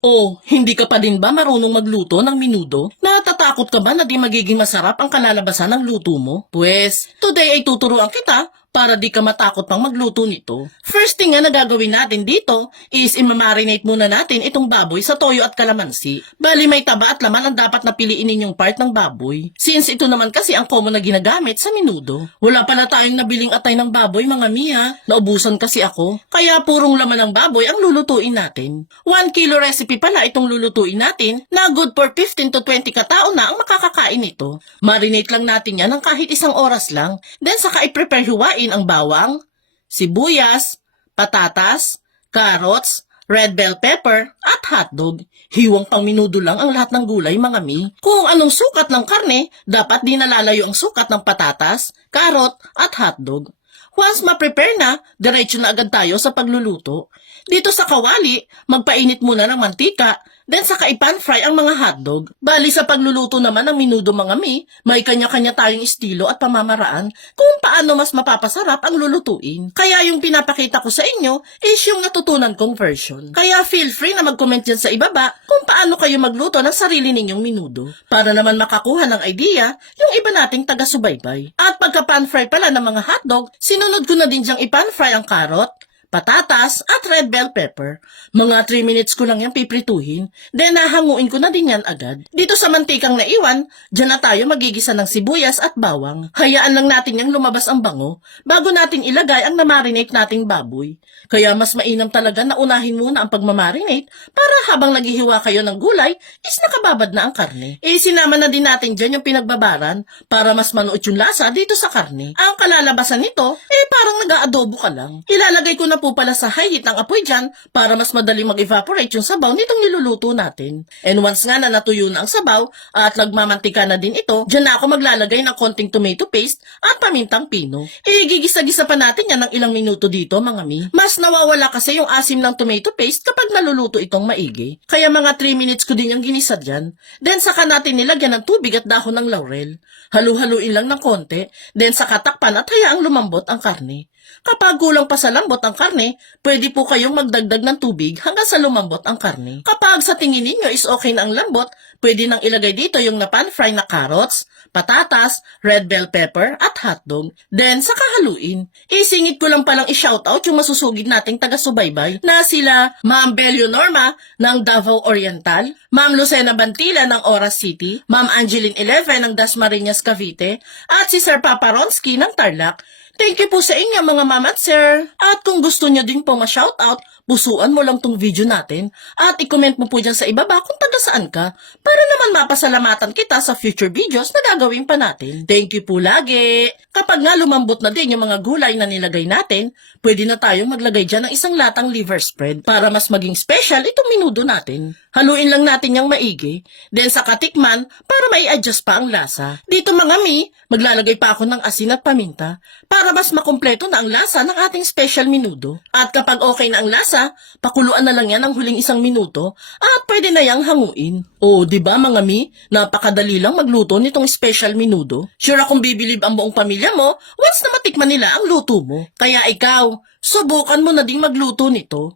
O, hindi ka pa din ba marunong magluto ng minudo? Natatakot ka ba na di magiging masarap ang kalalabasan ng luto mo? Pwes, today ay tuturuan kita para di ka matakot pang magluto nito. First thing na gagawin natin dito is imamarinate muna natin itong baboy sa toyo at kalamansi. Bali may taba at laman ang dapat na piliin ninyong part ng baboy. Since ito naman kasi ang common na ginagamit sa minudo. Wala pala tayong nabiling atay ng baboy mga miya. Naubusan kasi ako. Kaya purong laman ng baboy ang lulutuin natin. 1 kilo recipe pala itong lulutuin natin na good for 15 to 20 katao na ang makakakain nito. Marinate lang natin yan ng kahit 1 oras lang. Then saka i-prepare hiwain ang bawang, sibuyas, patatas, carrots, red bell pepper, at hotdog. Hiwang pang minudo lang ang lahat ng gulay mga mi. Kung anong sukat ng karne, dapat di nalalayo ang sukat ng patatas, carrot, at hotdog. Once ma-prepare na, diretso na agad tayo sa pagluluto. Dito sa kawali, magpainit muna ng mantika, then saka i-pan fry ang mga hotdog. Bali sa pagluluto naman ng minudo mga mi, may kanya-kanya tayong estilo at pamamaraan kung paano mas mapapasarap ang lulutuin. Kaya yung pinapakita ko sa inyo is yung natutunan kong version. Kaya feel free na mag-comment dyan sa ibaba kung paano kayo magluto ng sarili ninyong minudo. Para naman makakuha ng idea yung iba nating taga-subaybay. At pagka-pan fry pala ng mga hotdog, sinunod ko na din dyang i-pan fry ang carrot, patatas, at red bell pepper. Mga 3 minutes ko lang yan piprituhin, then nahanguin ko na din yan agad. Dito sa mantikang naiwan, dyan na tayo magigisa ng sibuyas at bawang. Hayaan lang natin yung lumabas ang bango, bago natin ilagay ang namarinate nating baboy. Kaya mas mainam talaga na unahin muna ang pagmamarinate, para habang naghihiwa kayo ng gulay, is nakababad na ang karne. Sinama na din natin dyan yung pinagbabaran, para mas manuot yung lasa dito sa karne. Ang kalalabasan nito, parang nag-aadobo ka lang. Ilalagay ko na po pala sa high heat ang apoy dyan para mas madali mag-evaporate yung sabaw nitong niluluto natin. And once nga na natuyo na ang sabaw at nagmamantika na din ito, dyan na ako maglalagay ng konting tomato paste at pamintang pino. Gigisa-gisa pa natin yan ng ilang minuto dito mga mi. Mas nawawala kasi yung asim ng tomato paste kapag naluluto itong maigi. Kaya mga 3 minutes ko din yung ginisa dyan. Then saka natin nilagyan ng tubig at dahon ng laurel. Halu-haluin lang ng konti, then saka takpan at hayaang lumambot ang karne. Kapag kulang pa sa lambot ang karne, pwede po kayong magdagdag ng tubig hanggang sa lumambot ang karne. Kapag sa tingin ninyo is okay na ang lambot, pwede nang ilagay dito yung na-pan fry na carrots, patatas, red bell pepper, at hotdog. Then, saka haluin. Isingit ko lang palang i-shoutout yung masusugid nating taga-subaybay na sila Ma'am Belio Norma ng Davao Oriental, Ma'am Lucena Bantila ng Oras City, Ma'am Angeline 11 ng Dasmariñas Cavite, at si Sir Papa Ronsky ng Tarlac. Thank you po sa inyo mga ma'am at sir. At kung gusto nyo din po ma-shoutout, pusuan mo lang tong video natin at i-comment mo po dyan sa ibaba kung taga saan ka para naman mapasalamatan kita sa future videos na gagawin pa natin. Thank you po lagi. Kapag nga lumambot na din yung mga gulay na nilagay natin, pwede na tayong maglagay dyan ng isang latang liver spread para mas maging special itong minudo natin. Haluin lang natin yung maigi, then sa katikman para may adjust pa ang lasa. Dito mga mi, maglalagay pa ako ng asin at paminta para mas makumpleto na ang lasa ng ating special minudo. At kapag okay na ang lasa, pakuluan na lang yan ng huling 1 minuto at pwede na yang hanguin. O, di ba mga mi, napakadali lang magluto nitong special minudo. Sure akong bibilib ang buong pamilya mo once na matikman nila ang luto mo. Kaya ikaw, subukan mo na ding magluto nito.